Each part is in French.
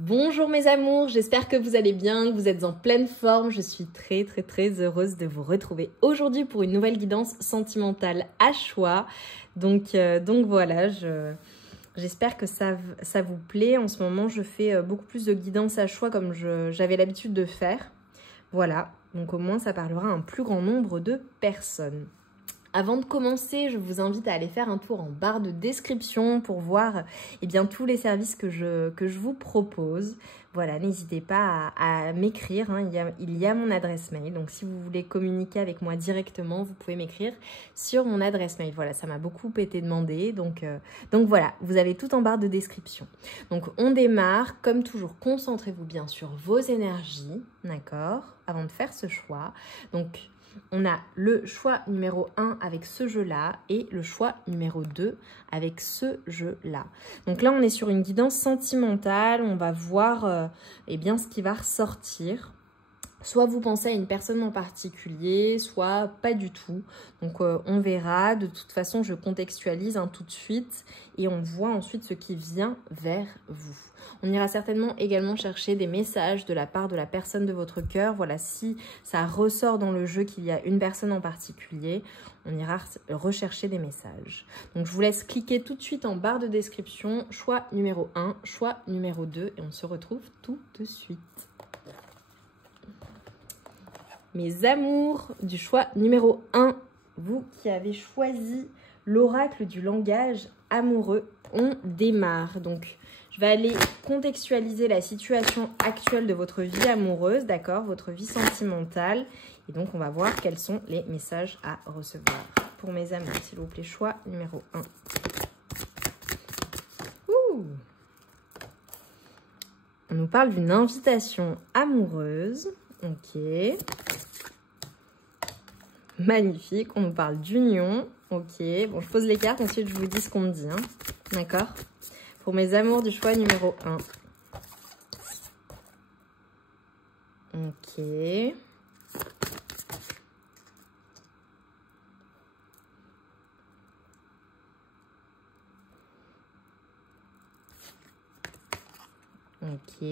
Bonjour mes amours, j'espère que vous allez bien, que vous êtes en pleine forme. Je suis très heureuse de vous retrouver aujourd'hui pour une nouvelle guidance sentimentale à choix. Donc voilà, j'espère que ça vous plaît. En ce moment, je fais beaucoup plus de guidance à choix comme j'avais l'habitude de faire. Voilà, donc au moins ça parlera à un plus grand nombre de personnes. Avant de commencer, je vous invite à aller faire un tour en barre de description pour voir tous les services que je vous propose. Voilà, n'hésitez pas à m'écrire, hein. Il y a mon adresse mail. Donc, si vous voulez communiquer avec moi directement, vous pouvez m'écrire sur mon adresse mail. Voilà, ça m'a beaucoup été demandé. Donc voilà, vous avez tout en barre de description. Donc, on démarre. Comme toujours, concentrez-vous bien sur vos énergies, d'accord, avant de faire ce choix. Donc, on a le choix numéro 1 avec ce jeu-là et le choix numéro 2 avec ce jeu-là. Donc là, on est sur une guidance sentimentale. On va voir ce qui va ressortir. Soit vous pensez à une personne en particulier, soit pas du tout. Donc on verra. De toute façon, je contextualise tout de suite et on voit ensuite ce qui vient vers vous. On ira certainement également chercher des messages de la part de la personne de votre cœur. Voilà, si ça ressort dans le jeu qu'il y a une personne en particulier, on ira rechercher des messages. Donc je vous laisse cliquer tout de suite en barre de description. Choix numéro 1, choix numéro 2 et on se retrouve tout de suite. Mes amours du choix numéro 1, vous qui avez choisi l'oracle du langage amoureux, on démarre. Donc, je vais aller contextualiser la situation actuelle de votre vie amoureuse, d'accord, votre vie sentimentale. Et donc, on va voir quels sont les messages à recevoir. Pour mes amours, s'il vous plaît, choix numéro 1. Ouh. On nous parle d'une invitation amoureuse. Ok. Magnifique. On nous parle d'union. Ok. Bon, je pose les cartes. Ensuite, je vous dis ce qu'on me dit. Hein. D'accord. Pour mes amours du choix numéro 1. Ok. Ok.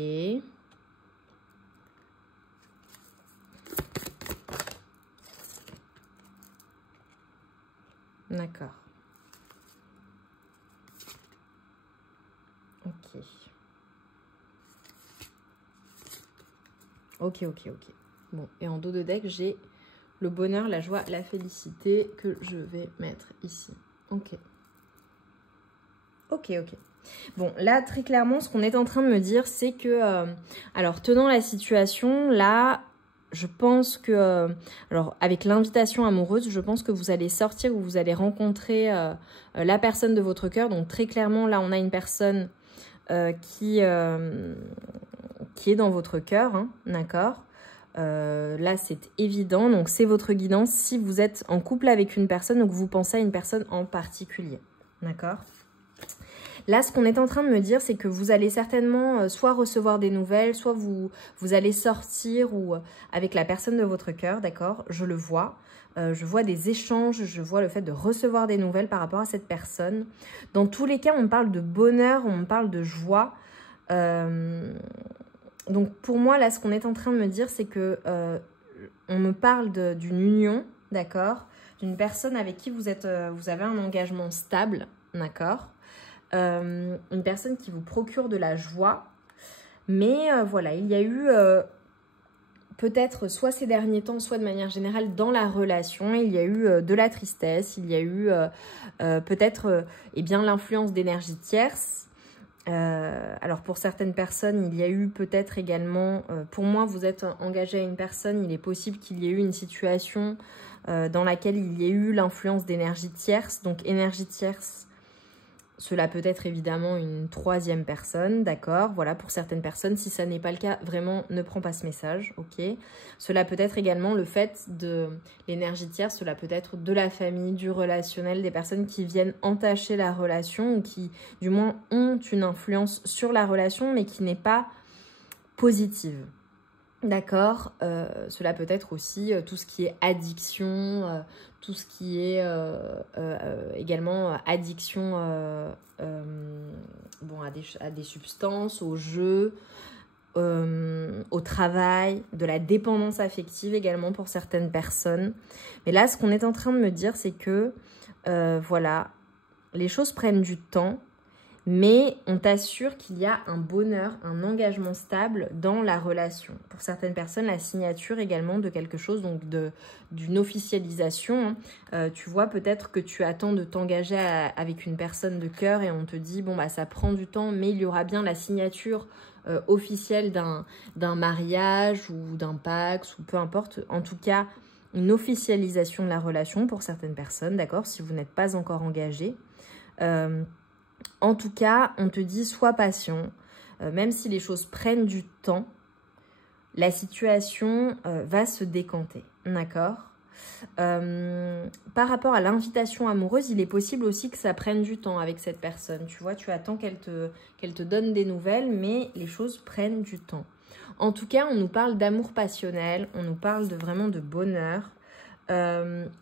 D'accord. Ok. Bon, et en dos de deck, j'ai le bonheur, la joie, la félicité que je vais mettre ici. Ok. Bon, là, très clairement, ce qu'on est en train de me dire, c'est que... alors, tenant la situation, là, je pense que... alors, avec l'invitation amoureuse, je pense que vous allez sortir ou vous allez rencontrer la personne de votre cœur. Donc, très clairement, là, on a une personne qui est dans votre cœur, hein, d'accord. Là, c'est évident. Donc, c'est votre guidance si vous êtes en couple avec une personne ou que vous pensez à une personne en particulier, d'accord. Là, ce qu'on est en train de me dire, c'est que vous allez certainement soit recevoir des nouvelles, soit vous allez sortir ou avec la personne de votre cœur, d'accord? Je le vois. Je vois des échanges, je vois le fait de recevoir des nouvelles par rapport à cette personne. Dans tous les cas, on me parle de bonheur, on me parle de joie. Donc, pour moi, là, ce qu'on est en train de me dire, c'est que on me parle d'une union, d'accord? D'une personne avec qui vous avez un engagement stable, d'accord? Une personne qui vous procure de la joie. Mais voilà, il y a eu peut-être soit ces derniers temps, soit de manière générale dans la relation, il y a eu de la tristesse, il y a eu peut-être l'influence d'énergie tierce. Alors pour certaines personnes, il y a eu peut-être également, pour moi vous êtes engagé à une personne, il est possible qu'il y ait eu une situation dans laquelle il y ait eu l'influence d'énergie tierce. Donc énergie tierce, cela peut être évidemment une troisième personne, d'accord? Voilà, pour certaines personnes, si ça n'est pas le cas, vraiment, ne prends pas ce message, ok? Cela peut être également le fait de l'énergie tierce, cela peut être de la famille, du relationnel, des personnes qui viennent entacher la relation ou qui, du moins, ont une influence sur la relation, mais qui n'est pas positive, D'accord, cela peut être aussi tout ce qui est addiction, tout ce qui est également addiction bon, à des substances, aux jeux, au travail, de la dépendance affective également pour certaines personnes. Mais là, ce qu'on est en train de me dire, c'est que voilà, les choses prennent du temps. Mais on t'assure qu'il y a un bonheur, un engagement stable dans la relation. Pour certaines personnes, la signature également de quelque chose, donc d'une officialisation. Tu vois, peut-être que tu attends de t'engager avec une personne de cœur et on te dit, bon, bah, ça prend du temps, mais il y aura bien la signature officielle d'un mariage ou d'un Pacs ou peu importe. En tout cas, une officialisation de la relation pour certaines personnes, d'accord, si vous n'êtes pas encore engagé. En tout cas, on te dit sois patient, même si les choses prennent du temps, la situation va se décanter, d'accord? Par rapport à l'invitation amoureuse, il est possible aussi que ça prenne du temps avec cette personne. Tu vois, tu attends qu'elle te donne des nouvelles, mais les choses prennent du temps. En tout cas, on nous parle d'amour passionnel, on nous parle vraiment de bonheur.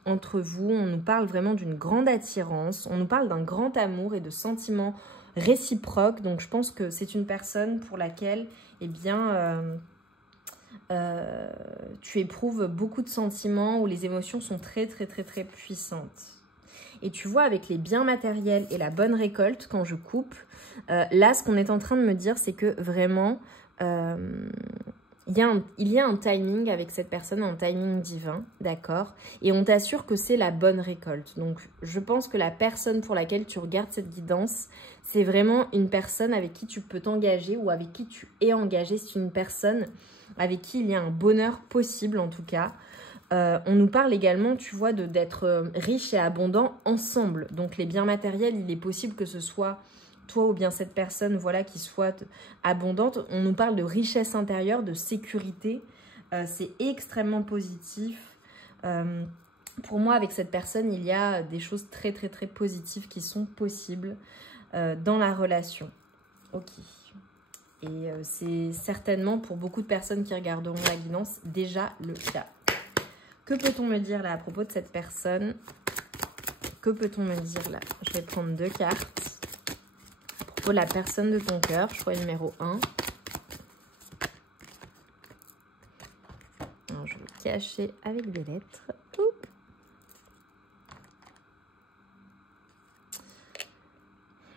Entre vous, on nous parle vraiment d'une grande attirance, on nous parle d'un grand amour et de sentiments réciproques. Donc je pense que c'est une personne pour laquelle eh bien, tu éprouves beaucoup de sentiments, où les émotions sont très très très très puissantes. Et tu vois, avec les biens matériels et la bonne récolte, quand je coupe, là ce qu'on est en train de me dire, c'est que vraiment il y a un timing avec cette personne, un timing divin, d'accord? Et on t'assure que c'est la bonne récolte. Donc, je pense que la personne pour laquelle tu regardes cette guidance, c'est vraiment une personne avec qui tu peux t'engager ou avec qui tu es engagé. C'est une personne avec qui il y a un bonheur possible, en tout cas. On nous parle également, tu vois, d'être riche et abondant ensemble. Donc, les biens matériels, il est possible que ce soit toi ou bien cette personne, voilà, qui soit abondante. On nous parle de richesse intérieure, de sécurité. C'est extrêmement positif. Pour moi, avec cette personne, il y a des choses très, très, très positives qui sont possibles dans la relation. Ok. Et c'est certainement pour beaucoup de personnes qui regarderont la guidance déjà le cas. Que peut-on me dire là à propos de cette personne? Que peut-on me dire là? Je vais prendre 2 cartes. La personne de ton cœur, choix numéro 1. Alors, je vais cacher avec des lettres. Oups.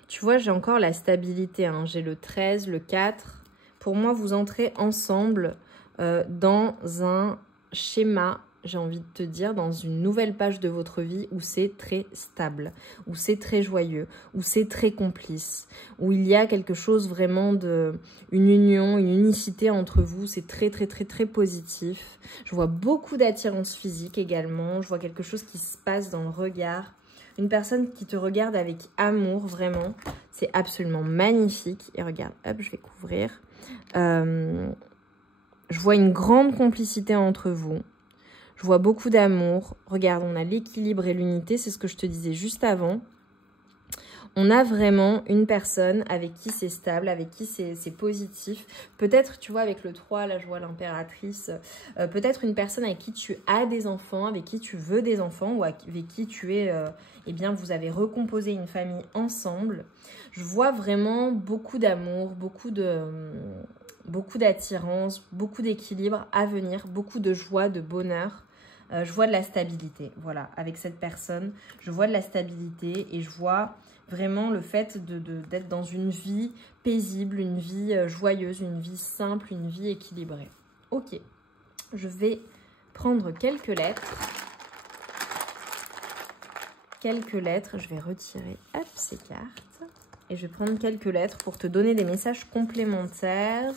Tu vois, j'ai encore la stabilité. Hein. J'ai le 13, le 4. Pour moi, vous entrez ensemble dans un schéma, j'ai envie de te dire, dans une nouvelle page de votre vie où c'est très stable, où c'est très joyeux, où c'est très complice, où il y a quelque chose vraiment une union, une unicité entre vous. C'est très, très, très, très positif. Je vois beaucoup d'attirance physique également. Je vois quelque chose qui se passe dans le regard. Une personne qui te regarde avec amour, vraiment. C'est absolument magnifique. Et regarde, hop, je vais couvrir. Je vois une grande complicité entre vous. Je vois beaucoup d'amour. Regarde, on a l'équilibre et l'unité. C'est ce que je te disais juste avant. On a vraiment une personne avec qui c'est stable, avec qui c'est positif. Peut-être, tu vois, avec le 3, là, je vois l'impératrice. Peut-être une personne avec qui tu as des enfants, avec qui tu veux des enfants ou avec qui tu es... eh bien, vous avez recomposé une famille ensemble. Je vois vraiment beaucoup d'amour, beaucoup d'attirance, beaucoup d'équilibre à venir, beaucoup de joie, de bonheur. Je vois de la stabilité, voilà, avec cette personne. Je vois de la stabilité et je vois vraiment le fait d'être dans une vie paisible, une vie joyeuse, une vie simple, une vie équilibrée. Ok, je vais prendre quelques lettres. Je vais retirer hop, ces cartes. Et je vais prendre quelques lettres pour te donner des messages complémentaires.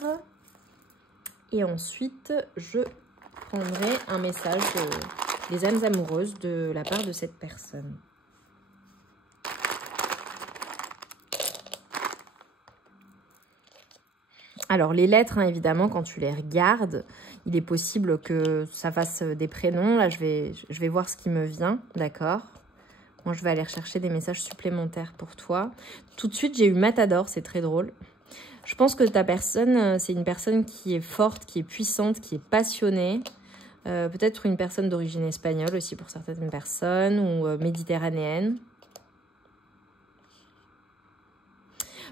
Et ensuite, je prendrai un message des âmes amoureuses de la part de cette personne. Alors, les lettres, hein, évidemment, quand tu les regardes, il est possible que ça fasse des prénoms. Là, je vais voir ce qui me vient, d'accord? Moi, je vais aller rechercher des messages supplémentaires pour toi. Tout de suite, j'ai eu Matador, c'est très drôle. Je pense que ta personne, c'est une personne qui est forte, qui est puissante, qui est passionnée. Peut-être une personne d'origine espagnole aussi pour certaines personnes, ou méditerranéenne.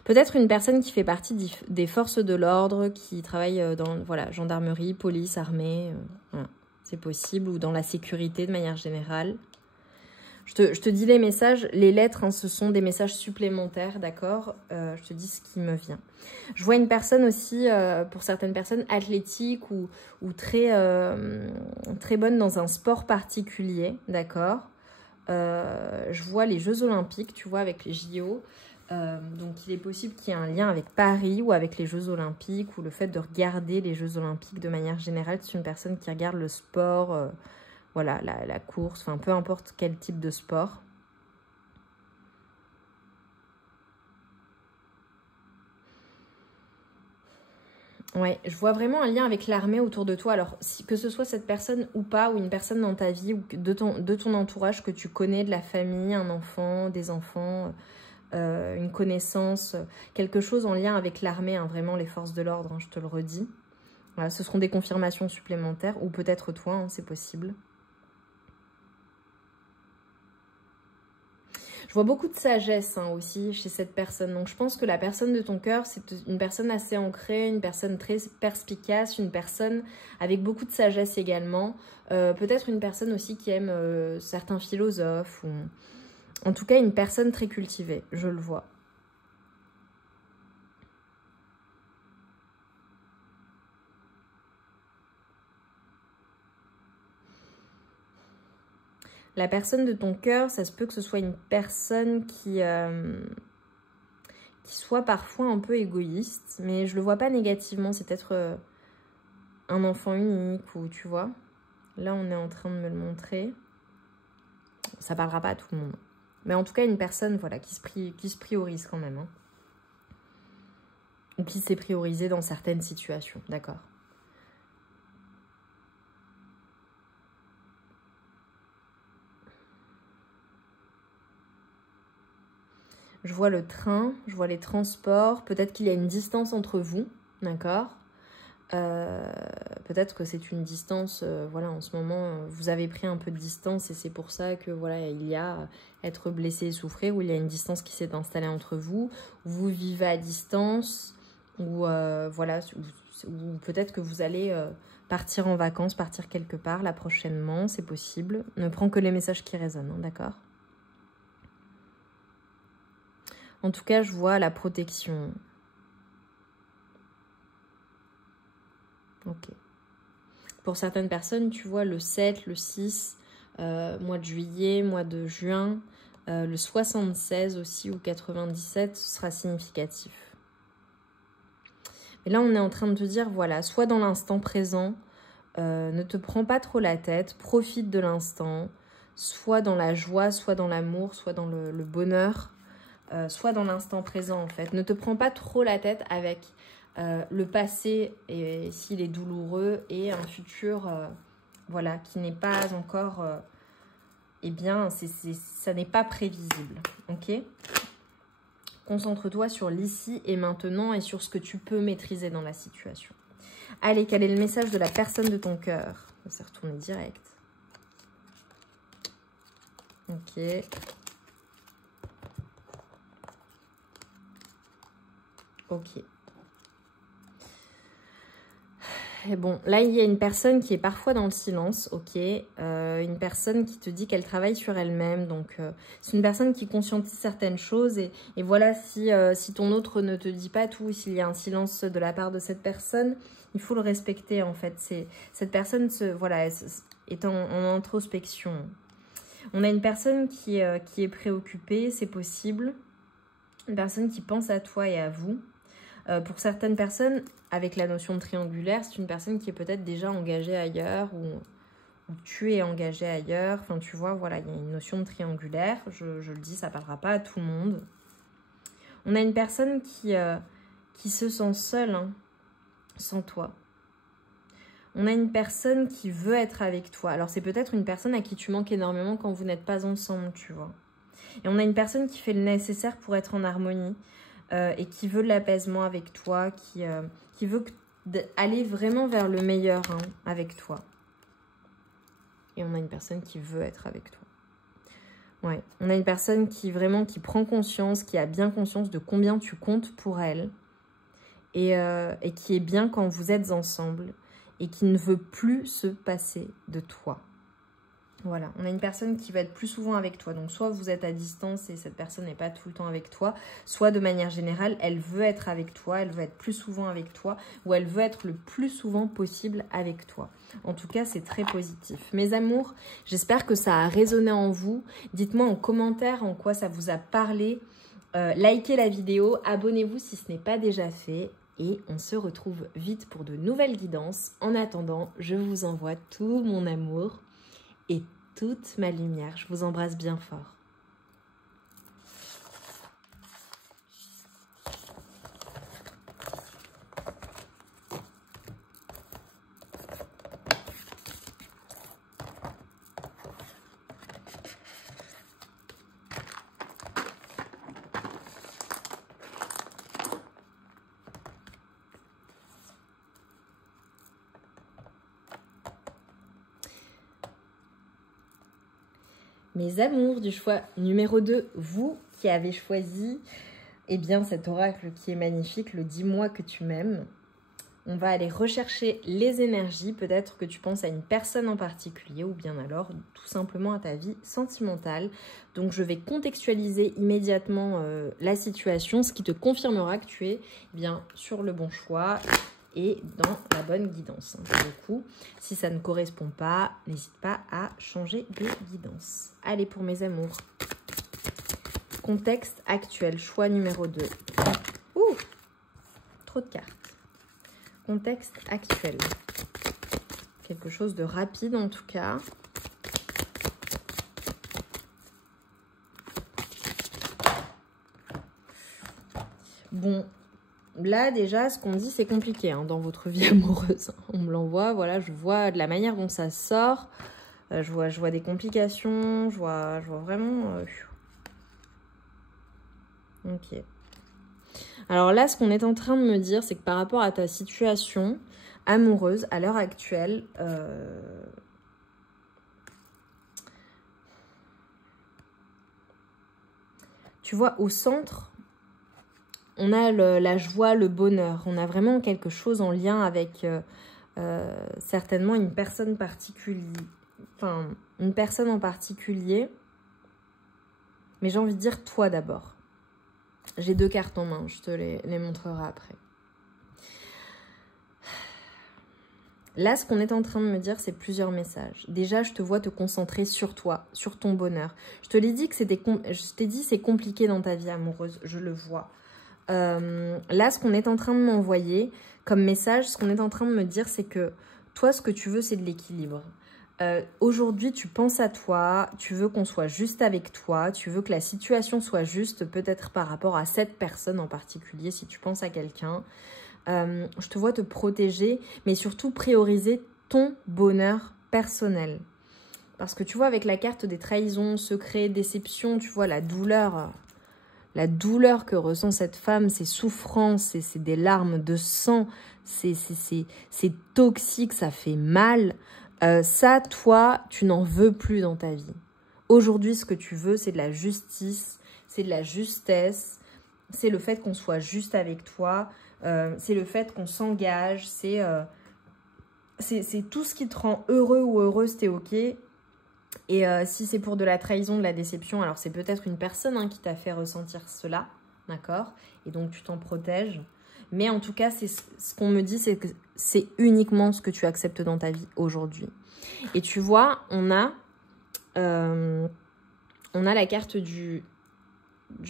Peut-être une personne qui fait partie des forces de l'ordre, qui travaille dans voilà, gendarmerie, police, armée. Voilà, c'est possible, ou dans la sécurité de manière générale. Je te dis les messages, les lettres, hein, ce sont des messages supplémentaires, d'accord? Je te dis ce qui me vient. Je vois une personne aussi, pour certaines personnes, athlétique ou très, très bonne dans un sport particulier, d'accord? Je vois les Jeux Olympiques, tu vois, avec les JO. Donc, il est possible qu'il y ait un lien avec Paris ou avec les Jeux Olympiques ou le fait de regarder les Jeux Olympiques de manière générale. C'est une personne qui regarde le sport... voilà, la course, enfin peu importe quel type de sport. Ouais, je vois vraiment un lien avec l'armée autour de toi. Alors, que ce soit cette personne ou pas, ou une personne dans ta vie, ou de ton entourage que tu connais, de la famille, un enfant, des enfants, une connaissance, quelque chose en lien avec l'armée, hein, vraiment les forces de l'ordre, hein, je te le redis. Voilà, ce seront des confirmations supplémentaires, ou peut-être toi, hein, c'est possible. Je vois beaucoup de sagesse hein, aussi chez cette personne. Donc, je pense que la personne de ton cœur, c'est une personne assez ancrée, une personne très perspicace, une personne avec beaucoup de sagesse également. Peut-être une personne aussi qui aime certains philosophes. Ou... En tout cas, une personne très cultivée, je le vois. La personne de ton cœur, ça se peut que ce soit une personne qui soit parfois un peu égoïste, mais je le vois pas négativement. C'est peut-être un enfant unique ou tu vois. Là, on est en train de me le montrer. Ça parlera pas à tout le monde. Mais en tout cas, une personne voilà, qui se priorise quand même. Hein. Ou qui s'est priorisée dans certaines situations, d'accord. Je vois le train, je vois les transports. Peut-être qu'il y a une distance entre vous, d'accord. Peut-être que c'est une distance, voilà, en ce moment, vous avez pris un peu de distance et c'est pour ça que, voilà, il y a être blessé et souffrir, ou il y a une distance qui s'est installée entre vous, vous vivez à distance, ou voilà, ou peut-être que vous allez partir en vacances, partir quelque part, là, prochainement, c'est possible. Ne prends que les messages qui résonnent, hein, d'accord? En tout cas, je vois la protection. Ok. Pour certaines personnes, tu vois, le 7, le 6, mois de juillet, mois de juin, le 76 aussi ou 97 sera significatif. Et là, on est en train de te dire, voilà, sois dans l'instant présent, ne te prends pas trop la tête, profite de l'instant, soit dans la joie, soit dans l'amour, soit dans le bonheur. Soit dans l'instant présent en fait. Ne te prends pas trop la tête avec le passé et s'il est douloureux et un futur voilà, qui n'est pas encore eh bien ça n'est pas prévisible. Ok, concentre-toi sur l'ici et maintenant et sur ce que tu peux maîtriser dans la situation. Allez, quel est le message de la personne de ton cœur? On va se retourner direct. Ok. Ok. Et bon, là, il y a une personne qui est parfois dans le silence, ok. Une personne qui te dit qu'elle travaille sur elle-même. Donc, c'est une personne qui conscientise certaines choses. Et voilà, si ton autre ne te dit pas tout, s'il y a un silence de la part de cette personne, il faut le respecter, en fait. Cette personne voilà, est en introspection. On a une personne qui est préoccupée, c'est possible. Une personne qui pense à toi et à vous. Pour certaines personnes, avec la notion de triangulaire, c'est une personne qui est peut-être déjà engagée ailleurs ou tu es engagé ailleurs. Enfin, tu vois, voilà, il y a une notion de triangulaire. Je le dis, ça ne parlera pas à tout le monde. On a une personne qui se sent seule, hein, sans toi. On a une personne qui veut être avec toi. Alors, c'est peut-être une personne à qui tu manques énormément quand vous n'êtes pas ensemble, tu vois. Et on a une personne qui fait le nécessaire pour être en harmonie. et qui veut de l'apaisement avec toi, qui veut aller vraiment vers le meilleur hein, avec toi. Et on a une personne qui veut être avec toi. Ouais, on a une personne qui prend conscience, qui a bien conscience de combien tu comptes pour elle et qui est bien quand vous êtes ensemble et qui ne veut plus se passer de toi. Voilà, on a une personne qui va être plus souvent avec toi. Donc, soit vous êtes à distance et cette personne n'est pas tout le temps avec toi, soit de manière générale, elle veut être avec toi, elle veut être plus souvent avec toi ou elle veut être le plus souvent possible avec toi. En tout cas, c'est très positif. Mes amours, j'espère que ça a résonné en vous. Dites-moi en commentaire en quoi ça vous a parlé. Likez la vidéo, abonnez-vous si ce n'est pas déjà fait. Et on se retrouve vite pour de nouvelles guidances. En attendant, je vous envoie tout mon amour et toute ma lumière. Je vous embrasse bien fort. Mes amours du choix numéro 2, vous qui avez choisi eh bien, cet oracle qui est magnifique, le dis-moi que tu m'aimes. On va aller rechercher les énergies, peut-être que tu penses à une personne en particulier ou bien alors tout simplement à ta vie sentimentale. Donc je vais contextualiser immédiatement la situation, ce qui te confirmera que tu es bien sur le bon choix et dans la bonne guidance. Pour le coup, si ça ne correspond pas, n'hésite pas à changer de guidance. Allez pour mes amours. Contexte actuel, choix numéro 2. Ouh, trop de cartes. Contexte actuel. Quelque chose de rapide en tout cas. Bon, là déjà, ce qu'on me dit, c'est compliqué hein, dans votre vie amoureuse. On me l'envoie, voilà, je vois de la manière dont ça sort. Je vois des complications, je vois vraiment... Ok. Alors là, ce qu'on est en train de me dire, c'est que par rapport à ta situation amoureuse à l'heure actuelle, tu vois, au centre, on a la joie, le bonheur. On a vraiment quelque chose en lien avec certainement une personne particulière. Enfin, une personne en particulier. Mais j'ai envie de dire toi d'abord. J'ai 2 cartes en main, je te les montrerai après. Là, ce qu'on est en train de me dire, c'est plusieurs messages. Déjà, je te vois te concentrer sur toi, sur ton bonheur. Je te l'ai dit que c'est compliqué dans ta vie amoureuse, je le vois. Là, ce qu'on est en train de m'envoyer comme message, ce qu'on est en train de me dire, c'est que toi, ce que tu veux, c'est de l'équilibre. Aujourd'hui, tu penses à toi, tu veux qu'on soit juste avec toi, tu veux que la situation soit juste, peut-être par rapport à cette personne en particulier, si tu penses à quelqu'un. Je te vois te protéger, mais surtout prioriser ton bonheur personnel. Parce que tu vois, avec la carte des trahisons, secrets, déceptions, tu vois la douleur que ressent cette femme, ses souffrances, c'est des larmes de sang, c'est toxique, ça fait mal. Ça, toi, tu n'en veux plus dans ta vie. Aujourd'hui, ce que tu veux, c'est de la justice, c'est de la justesse, c'est le fait qu'on soit juste avec toi, c'est le fait qu'on s'engage, c'est tout ce qui te rend heureux ou heureuse, t'es ok. Et si c'est pour de la trahison, de la déception, alors c'est peut-être une personne hein, qui t'a fait ressentir cela, d'accord? Et donc tu t'en protèges. Mais en tout cas, ce qu'on me dit, c'est que c'est uniquement ce que tu acceptes dans ta vie aujourd'hui. Et tu vois, on a la carte du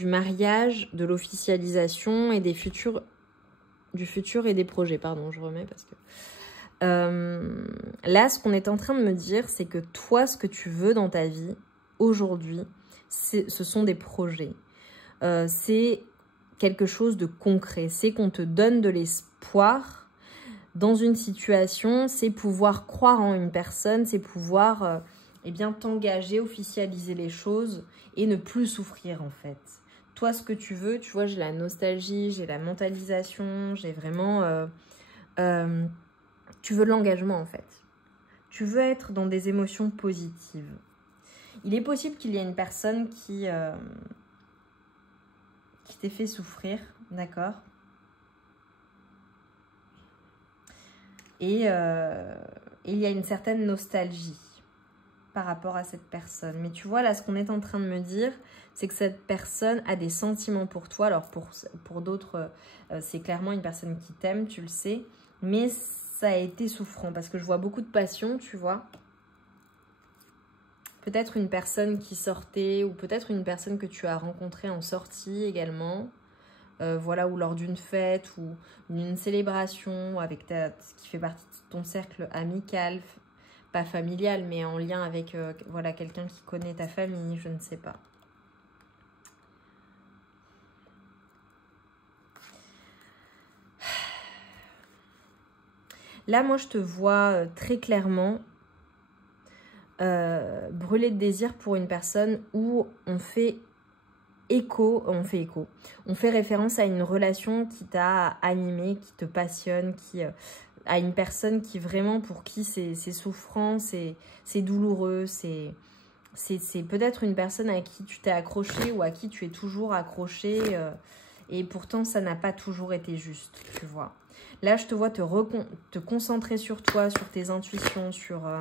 mariage, de l'officialisation et du futur et des projets. Pardon, je remets parce que... là, ce qu'on est en train de me dire, c'est que toi, ce que tu veux dans ta vie, aujourd'hui, ce sont des projets. C'est quelque chose de concret. C'est qu'on te donne de l'espoir dans une situation. C'est pouvoir croire en une personne. C'est pouvoir eh bien, t'engager, officialiser les choses et ne plus souffrir, en fait. toi, ce que tu veux, tu vois, j'ai la nostalgie, j'ai la mentalisation, j'ai vraiment... tu veux de l'engagement, en fait. Tu veux être dans des émotions positives. Il est possible qu'il y ait une personne qui t'ait fait souffrir, d'accord? Et il y a une certaine nostalgie par rapport à cette personne. Mais tu vois, là, ce qu'on est en train de me dire, c'est que cette personne a des sentiments pour toi. Alors, pour d'autres, c'est clairement une personne qui t'aime, tu le sais. Mais ça a été souffrant parce que je vois beaucoup de passion, tu vois. Peut-être une personne qui sortait ou peut-être une personne que tu as rencontrée en sortie également. Voilà, ou lors d'une fête ou d'une célébration avec ce qui fait partie de ton cercle amical, pas familial, mais en lien avec voilà, quelqu'un qui connaît ta famille, je ne sais pas. Là, moi, je te vois très clairement brûler de désir pour une personne où on fait on fait référence à une relation qui t'a animé, qui te passionne, à une personne qui vraiment pour qui c'est souffrant, c'est douloureux, c'est peut-être une personne à qui tu t'es accroché ou à qui tu es toujours accroché et pourtant ça n'a pas toujours été juste, tu vois. Là, je te vois te concentrer sur toi, sur tes intuitions, sur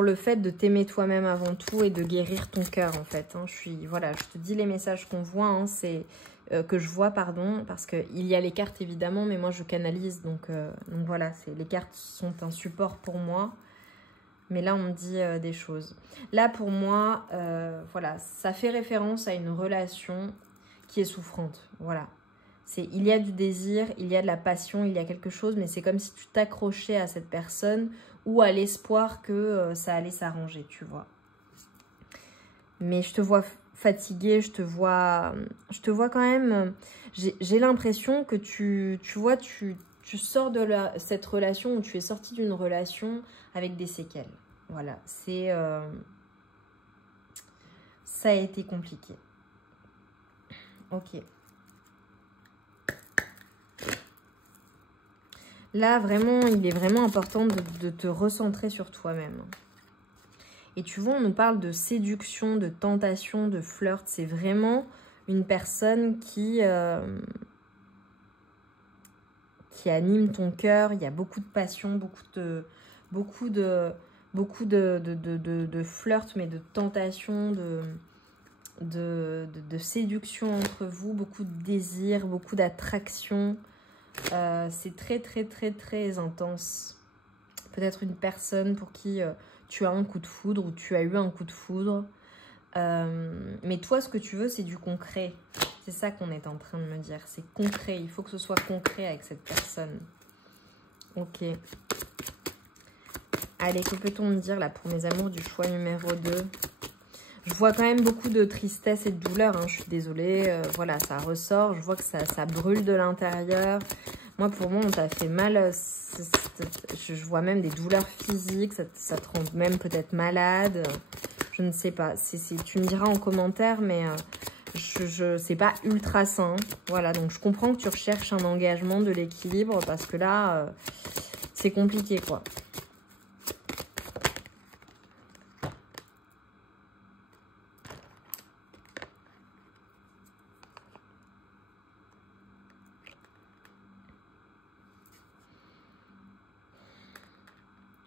le fait de t'aimer toi-même avant tout et de guérir ton cœur, en fait. Hein. Voilà, je te dis les messages qu'on voit, hein, que je vois, pardon, parce qu'il y a les cartes, évidemment, mais moi, je canalise. Donc voilà, les cartes sont un support pour moi. Mais là, on me dit des choses. Là, pour moi, voilà, ça fait référence à une relation qui est souffrante. Voilà. Il y a du désir, il y a de la passion, il y a quelque chose, mais c'est comme si tu t'accrochais à cette personne ou à l'espoir que ça allait s'arranger, tu vois. Mais je te vois fatiguée, je te vois quand même... J'ai l'impression que tu vois, tu sors de cette relation ou tu es sorti d'une relation avec des séquelles. Voilà, ça a été compliqué. Ok. Là, vraiment, il est vraiment important de te recentrer sur toi-même. Et tu vois, on nous parle de séduction, de tentation, de flirt. C'est vraiment une personne qui anime ton cœur. Il y a beaucoup de passion, beaucoup de flirt, mais de tentation, de séduction entre vous. Beaucoup de désir, beaucoup d'attraction. C'est très, très, très, très intense. Peut-être une personne pour qui tu as un coup de foudre ou tu as eu un coup de foudre. Mais toi, ce que tu veux, c'est du concret. C'est ça qu'on est en train de me dire. C'est concret. Il faut que ce soit concret avec cette personne. Ok. Allez, que peut-on me dire là pour mes amours du choix numéro 2 ? Je vois quand même beaucoup de tristesse et de douleur. Hein. Je suis désolée. Voilà, ça ressort. Je vois que ça brûle de l'intérieur. Moi, pour moi, on t'a fait mal. Je vois même des douleurs physiques. Ça te rend même peut-être malade. Je ne sais pas. Tu me diras en commentaire, mais c'est pas ultra sain. Voilà, donc je comprends que tu recherches un engagement, de l'équilibre, parce que là, c'est compliqué, quoi.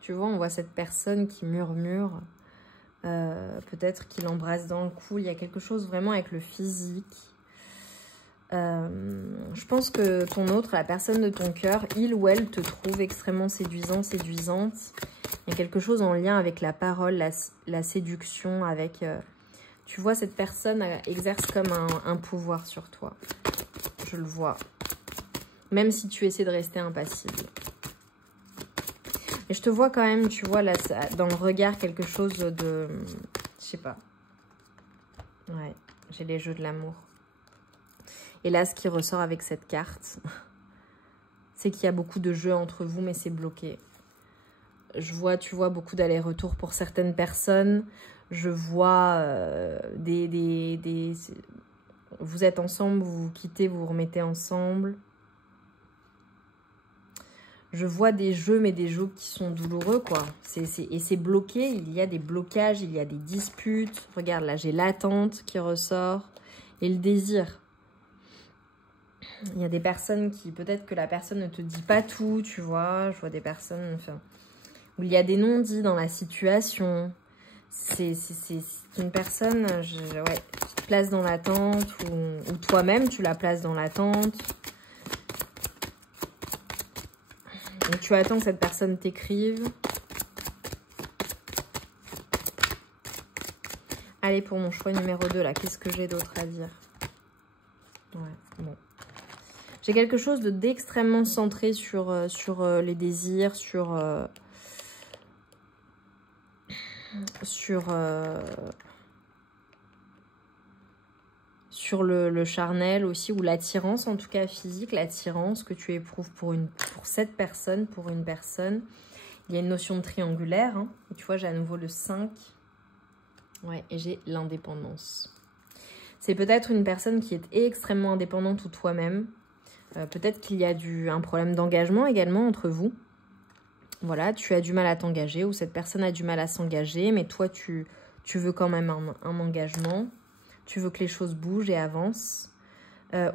Tu vois, on voit cette personne qui murmure. Peut-être qu'il embrasse dans le cou. Il y a quelque chose vraiment avec le physique. Je pense que ton autre, la personne de ton cœur, il ou elle te trouve extrêmement séduisant, séduisante. Il y a quelque chose en lien avec la parole, la séduction, avec... tu vois, cette personne exerce comme un pouvoir sur toi. Je le vois. Même si tu essaies de rester impassible. Et je te vois quand même, tu vois, là, dans le regard, quelque chose de... Je sais pas. Ouais, j'ai les jeux de l'amour. Et là, ce qui ressort avec cette carte, c'est qu'il y a beaucoup de jeux entre vous, mais c'est bloqué. Je vois, tu vois, beaucoup d'allers-retours pour certaines personnes. Je vois vous êtes ensemble, vous vous quittez, vous vous remettez ensemble. Je vois des jeux, mais des jeux qui sont douloureux, quoi. Et c'est bloqué, il y a des blocages, il y a des disputes. Regarde, là, j'ai l'attente qui ressort et le désir. Il y a des personnes qui, peut-être que la personne ne te dit pas tout, tu vois. Je vois des personnes, enfin, où il y a des non-dits dans la situation. C'est une personne, ouais, tu te places dans l'attente ou toi-même, tu la places dans l'attente. Et tu attends que cette personne t'écrive. Allez, pour mon choix numéro 2, là, qu'est-ce que j'ai d'autre à dire? Ouais, bon. J'ai quelque chose d'extrêmement centré sur les désirs, sur le charnel aussi, ou l'attirance, en tout cas physique, l'attirance que tu éprouves pour cette personne, pour une personne. Il y a une notion de triangulaire, hein, et tu vois, j'ai à nouveau le 5. Ouais, et j'ai l'indépendance. C'est peut-être une personne qui est extrêmement indépendante ou toi-même. Peut-être qu'il y a un problème d'engagement également entre vous. Voilà, tu as du mal à t'engager ou cette personne a du mal à s'engager, mais toi, tu veux quand même un engagement. Tu veux que les choses bougent et avancent.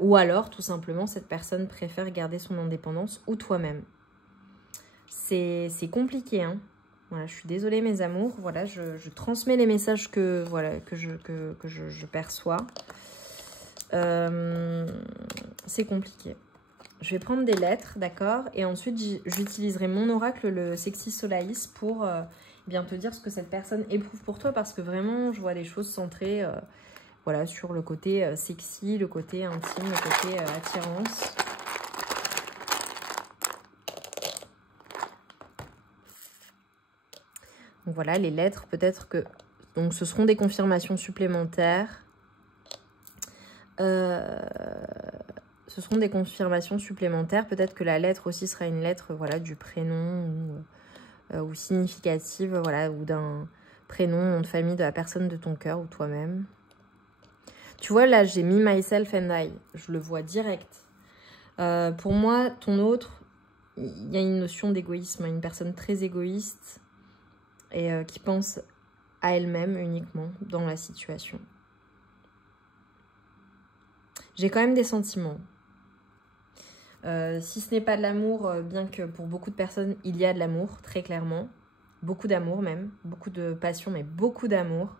Ou alors, tout simplement, cette personne préfère garder son indépendance ou toi-même. C'est compliqué, hein. Voilà, je suis désolée, mes amours. Voilà, je transmets les messages que je perçois. C'est compliqué. Je vais prendre des lettres, d'accord? Et ensuite, j'utiliserai mon oracle, le Sexy Solaïs, pour bien te dire ce que cette personne éprouve pour toi. Parce que vraiment, je vois des choses centrées voilà, sur le côté sexy, le côté intime, le côté attirance. Donc voilà, les lettres, peut-être que... Donc ce seront des confirmations supplémentaires. Ce seront des confirmations supplémentaires. Peut-être que la lettre aussi sera une lettre, voilà, du prénom ou significative, voilà, ou d'un prénom, nom de famille de la personne de ton cœur ou toi-même. Tu vois, là, j'ai mis myself and I. Je le vois direct. Pour moi, ton autre, il y a une notion d'égoïsme. Une personne très égoïste et qui pense à elle-même uniquement dans la situation. J'ai quand même des sentiments. Si ce n'est pas de l'amour, bien que pour beaucoup de personnes, il y a de l'amour, très clairement. Beaucoup d'amour même. Beaucoup de passion, mais beaucoup d'amour.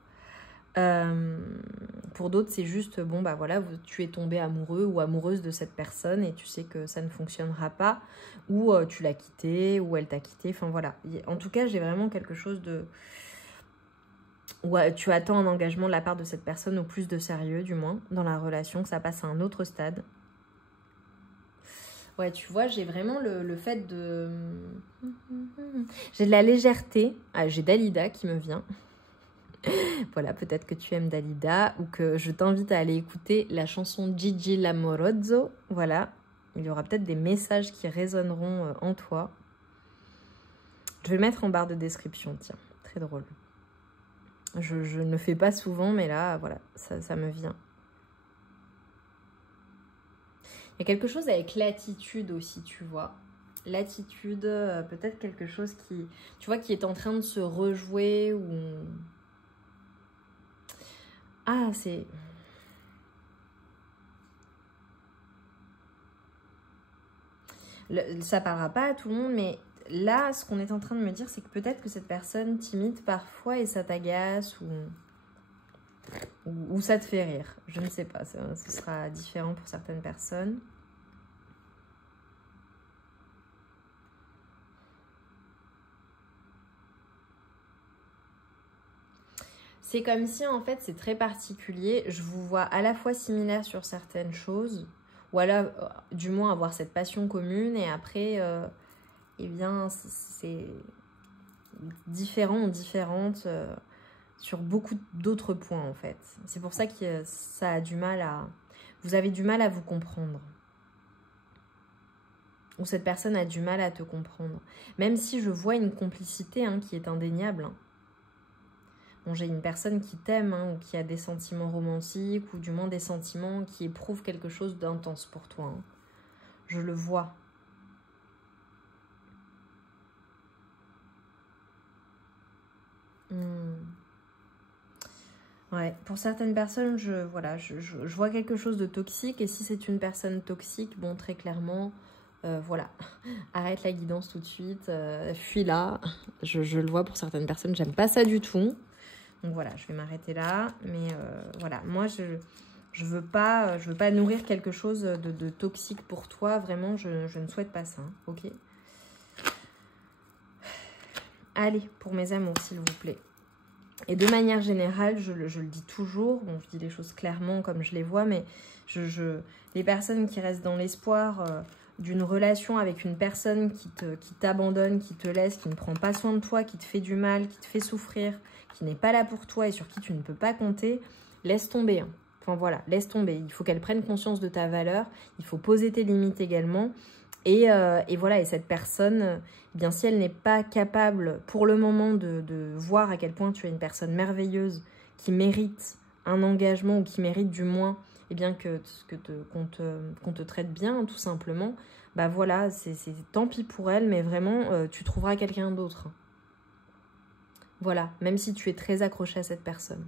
Pour d'autres, c'est juste, bon, bah voilà, tu es tombé amoureux ou amoureuse de cette personne et tu sais que ça ne fonctionnera pas. Ou tu l'as quitté, ou elle t'a quitté. Enfin, voilà. En tout cas, j'ai vraiment quelque chose de... Où tu attends un engagement de la part de cette personne, ou plus de sérieux, du moins, dans la relation, que ça passe à un autre stade. Ouais, tu vois, j'ai vraiment le fait de... J'ai de la légèreté. Ah, j'ai Dalida qui me vient. Voilà, peut-être que tu aimes Dalida ou que je t'invite à aller écouter la chanson Gigi Lamorozzo. Voilà, il y aura peut-être des messages qui résonneront en toi. Je vais le mettre en barre de description, tiens, très drôle. Je ne le fais pas souvent, mais là, voilà, ça me vient. Il y a quelque chose avec l'attitude aussi, tu vois. L'attitude, peut-être quelque chose qui, tu vois, qui est en train de se rejouer ou... Ah, c'est... Ça parlera pas à tout le monde, mais là, ce qu'on est en train de me dire, c'est que peut-être que cette personne t'imite parfois et ça t'agace ou ça te fait rire. Je ne sais pas, ce sera différent pour certaines personnes. C'est comme si, en fait, c'est très particulier. Je vous vois à la fois similaire sur certaines choses, ou alors, du moins, avoir cette passion commune, et après, eh bien, c'est différent ou différente sur beaucoup d'autres points, en fait. C'est pour ça que ça a du mal à... Vous avez du mal à vous comprendre. Ou cette personne a du mal à te comprendre. Même si je vois une complicité hein, qui est indéniable. Hein. Bon, j'ai une personne qui t'aime hein, ou qui a des sentiments romantiques ou du moins des sentiments qui éprouvent quelque chose d'intense pour toi. Hein. Je le vois. Ouais, pour certaines personnes, je vois quelque chose de toxique. Et si c'est une personne toxique, bon, très clairement, voilà, arrête la guidance tout de suite, fuis là. Je le vois pour certaines personnes, j'aime pas ça du tout. Donc voilà, je vais m'arrêter là. Mais voilà, moi, je veux pas nourrir quelque chose de toxique pour toi. Vraiment, je ne souhaite pas ça, hein, ok? Allez, pour mes amours, s'il vous plaît. Et de manière générale, je le dis toujours, bon, je dis les choses clairement comme je les vois, mais les personnes qui restent dans l'espoir d'une relation avec une personne qui t'abandonne, qui te laisse, qui ne prend pas soin de toi, qui te fait du mal, qui te fait souffrir, qui n'est pas là pour toi et sur qui tu ne peux pas compter, laisse tomber. Hein. Enfin voilà, laisse tomber. Il faut qu'elle prenne conscience de ta valeur, il faut poser tes limites également. Et voilà, et cette personne, eh bien, si elle n'est pas capable pour le moment de voir à quel point tu es une personne merveilleuse qui mérite un engagement ou qui mérite du moins eh bien, qu'on te traite bien, tout simplement, bah voilà, c'est tant pis pour elle, mais vraiment, tu trouveras quelqu'un d'autre. Voilà, même si tu es très accroché à cette personne.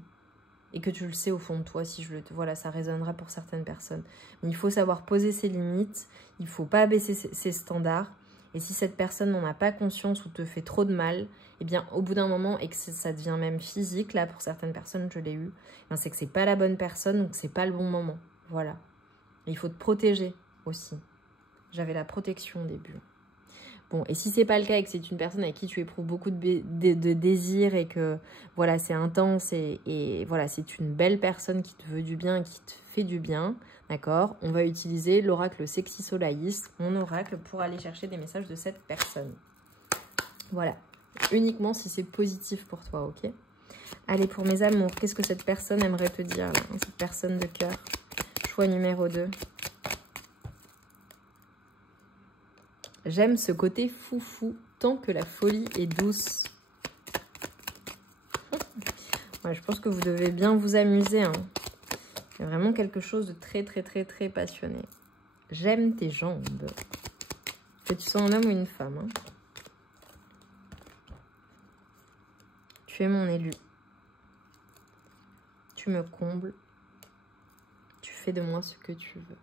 Et que tu le sais au fond de toi, voilà, ça résonnera pour certaines personnes. Mais il faut savoir poser ses limites, il ne faut pas baisser ses standards. Et si cette personne n'en a pas conscience ou te fait trop de mal, eh bien, au bout d'un moment, et que ça devient même physique, là, pour certaines personnes, je l'ai eu, c'est que c'est pas la bonne personne ou que c'est pas le bon moment. Voilà. Et il faut te protéger aussi. J'avais la protection au début. Bon, et si c'est pas le cas et que c'est une personne avec qui tu éprouves beaucoup de désir et que voilà, c'est intense et voilà, c'est une belle personne qui te veut du bien et qui te fait du bien, d'accord? On va utiliser l'oracle Sexy Solaïs, mon oracle, pour aller chercher des messages de cette personne. Voilà, uniquement si c'est positif pour toi, ok? Allez, pour mes amours, qu'est-ce que cette personne aimerait te dire, là, hein, cette personne de cœur? Choix numéro 2. J'aime ce côté foufou tant que la folie est douce. Ouais, je pense que vous devez bien vous amuser. Hein. C'est vraiment quelque chose de très, très, très, très passionné. J'aime tes jambes. Que tu sois un homme ou une femme. Hein. Tu es mon élu. Tu me combles. Tu fais de moi ce que tu veux.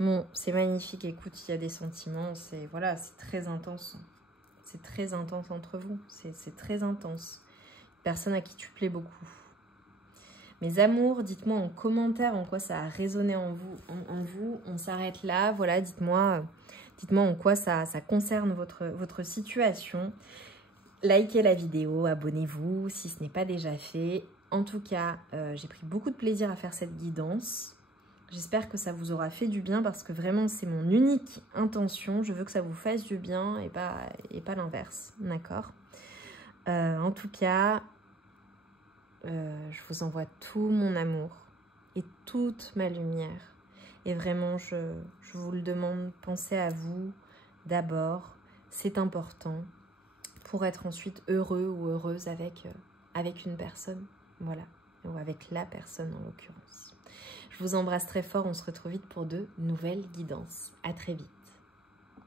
Bon, c'est magnifique. Écoute, il y a des sentiments. C'est voilà, c'est très intense. C'est très intense entre vous. C'est très intense. Personne à qui tu plais beaucoup. Mes amours, dites-moi en commentaire en quoi ça a résonné en vous. On s'arrête là. Voilà, dites-moi en quoi ça concerne votre situation. Likez la vidéo, abonnez-vous si ce n'est pas déjà fait. En tout cas, j'ai pris beaucoup de plaisir à faire cette guidance. J'espère que ça vous aura fait du bien parce que vraiment, c'est mon unique intention. Je veux que ça vous fasse du bien et pas l'inverse. D'accord? En tout cas, je vous envoie tout mon amour et toute ma lumière. Et vraiment, je vous le demande, pensez à vous d'abord. C'est important pour être ensuite heureux ou heureuse avec une personne. Voilà, ou avec la personne en l'occurrence. Je vous embrasse très fort, on se retrouve vite pour de nouvelles guidances. À très vite.